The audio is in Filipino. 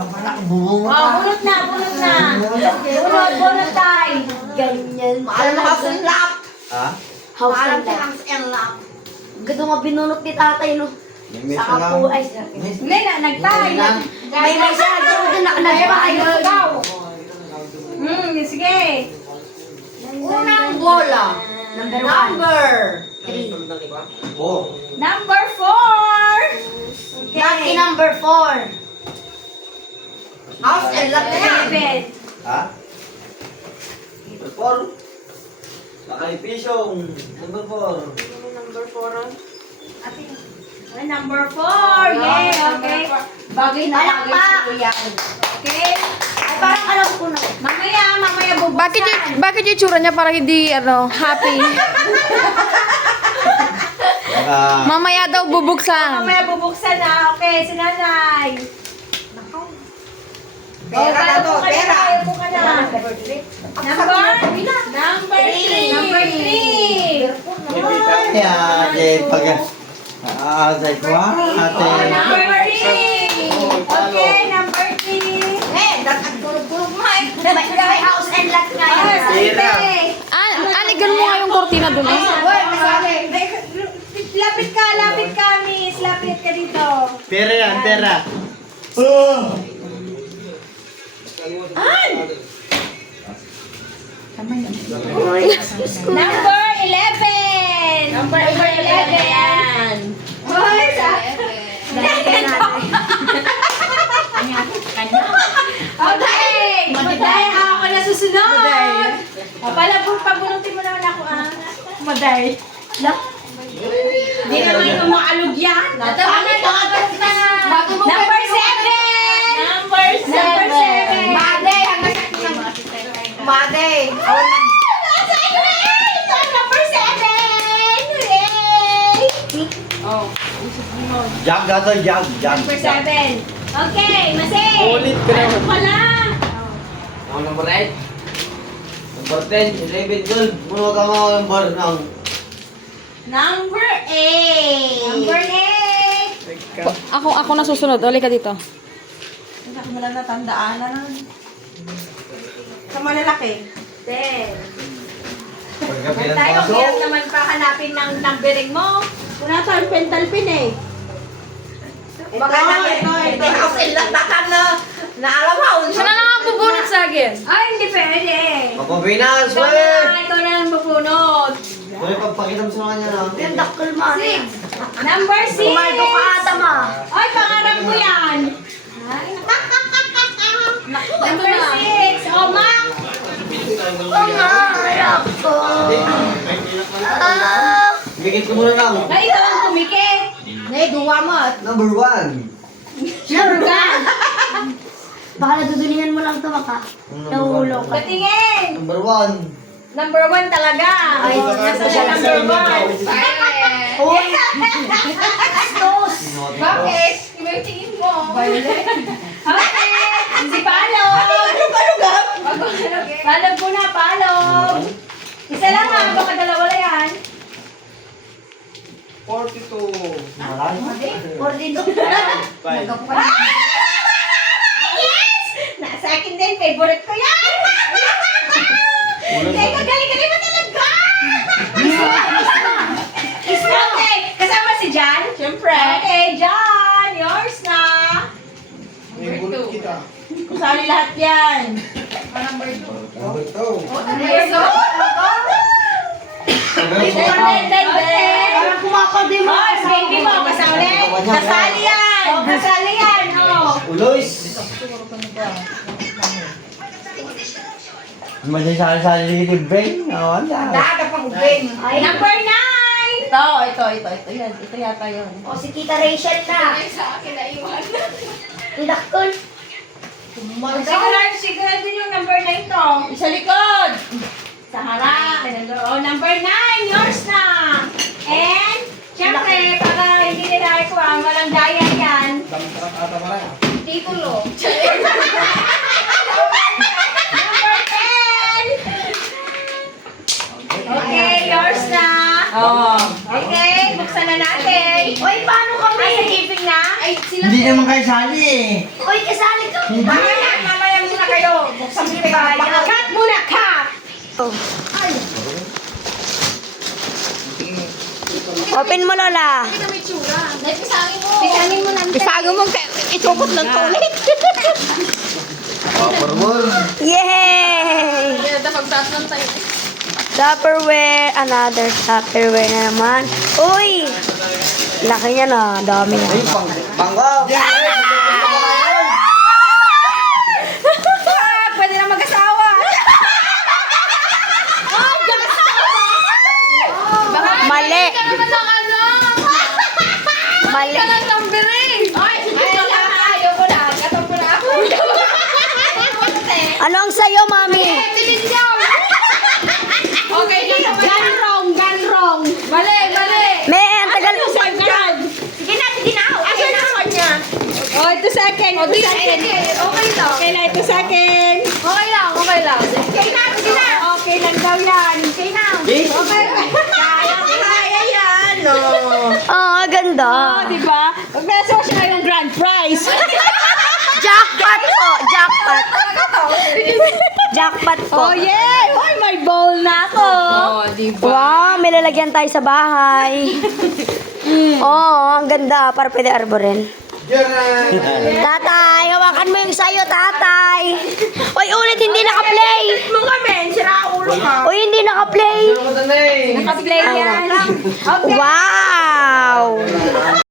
Oh, bunot na, bunot na. Bunot, bunot tayo. Ganyan. Maalam mo house and lap. Ha? House Maalam and si lot. house and lap. Ganda nga binunot ni tatay, no? May mesa Saka lang. po, ay, sa akin. Hindi na, nagtay. May isa, doon na nagpahayag. Sige. Unang bola. Number 1. Number. 3. Oh. Number 4. Lucky number 4. House and lap na yan. 7. Ha? Number 4. Sakay pisong. Number 4. Number 4. Number 4. Yeah, okay. Bagay na Alam bagay pa. sa kuya. Okay. Ay, parang alam ko na. Mamaya bubuksan. Bakit yung tsura niya parang hindi, happy? Mamaya daw bubuksan. Mamaya bubuksan na. Okay, si nanay. Pera na to, pera. Upo ka na. Number 3. Number 3. Kaya, ate, pag... Ate ko, ate. Number 3. Okay, number 3. Eh, datag-gulog-gulog mo eh. May house and lot nga yun. Pera. Aligan mo nga yung kortina dun eh. Uy, masali. Lapit ka, miss. Lapit ka dito. Pera yan, pera. Number 11. Number 11. Hoy, Okay. Maday, ako na susunod. Pabunutin mo naman ako, ah. Maday. Hindi naman umaalog yan. Number 7. Number 7. Made, hanggang sa Made. Nasa English! Number 7! Yay! Jag na to, jag. Number 7. Okay, Masay. Ulit ka naman. Ano pala? Number 8. Number 10, 11, 12. Muna ka nga number ng... Number 8. Number 8. Ako na susunod. Uli ka dito. Hindi ko na natandaan na lang. Sa malalaki. 10. Pagkapilang Tayo, paso. hirap naman pa hanapin ng numbering mo. Wala tayong pentalpin eh. Maganda ito. House and lap na alam mo. Siya na lang ang bubunot sa akin. Ay, hindi pwede. Mapabinas, Ikaw na, ikaw na lang bubunot. Uy, pagpakita mo sa kanya na. Yung dakkel man. 6. Number 6. Kumaldo ka ata ma. Ay, pangarap mo yan. Number 6. O, Mac. Pangarap ko. Bigit ko muna lang. Ay, ikaw ang kumikit. Nay, duwa mo. Number 1. Sugar. Baka nadudulingan mo lang ito maka. Nahulog ka. Patingin. Number 1. Number 1 talaga. Ay, nasa na number 1. Uy! Stos! Bakit? Iba yung tingin mo. Violet. Okay. Si Palog. Palog po na, Palog. Isa lang ha, baka dalawa na yan. 42. Marami. Ordino. Yes! Nasa akin din, favorite ko yan. Teka, galing-galing mo talaga. Okay, kasama si Jan? Siyempre. Okay, Jan, yours na. Number 2. Kusali lahat yan. Number 2. Number 2. Parang kumakaldi mo. Oh, baby mo, kasali. Kasali yan. Kasali yan. Oh. Uloys. Masasali ni Beng. Wala. Dada pang bing. Number 9. Ito yan. Ito yata yun. O si Tita Rachel na. Sa akin na iwan. Yung dakkel. Sigurado yung number 9 to. Sa likod. Sa harap. Oh, number 9. Yours na. And, syempre, para hindi nila ikuha, walang daya yan. Titulo. Number 10. Okay, yours na. Oh. Okay, buksan na natin. Uy, paano kami? Ay, sa giving na? Ay, sila Hindi naman kayo sali eh. Uy, kasali ka. Mamaya muna kayo. Buksan mo yung baka. Cut muna, cut! Open mo, Lola. Pisangin mo lang. Isago mo, itukot lang to ulit. Yay! Tupperware. Another Tupperware na naman. Uy! Laki niya na. Dami na. Panggaw! Pwede na mag-asawa. Mali. Mali. Ano ang sayo, mami? Ganrong. Mali. May, ang tagal. Sige na. Asan na kanya? Oh, ito sa akin. Okay lang. Okay na, ito sa akin. Okay lang. Okay na, sige na. Okay lang daw yan. Okay na. Okay. Kaya yan, no. Ah, ganda. Diba? Magbeso siya ng grand prize. Jackpot po. Jackpot. Jackpot po. Oh, yeah! Hoy, may bowl na ako. Wow, may lalagyan tayo sa bahay. Oh, ang ganda. Para pwede arborin. Tatay, hawakan mo yung sayo, tatay. Oy, ulit, hindi naka-play. Mo nga, men. Sira ulo ka. Oy, hindi naka-play. Ano ba ito na eh? Naka-play yan. Wow!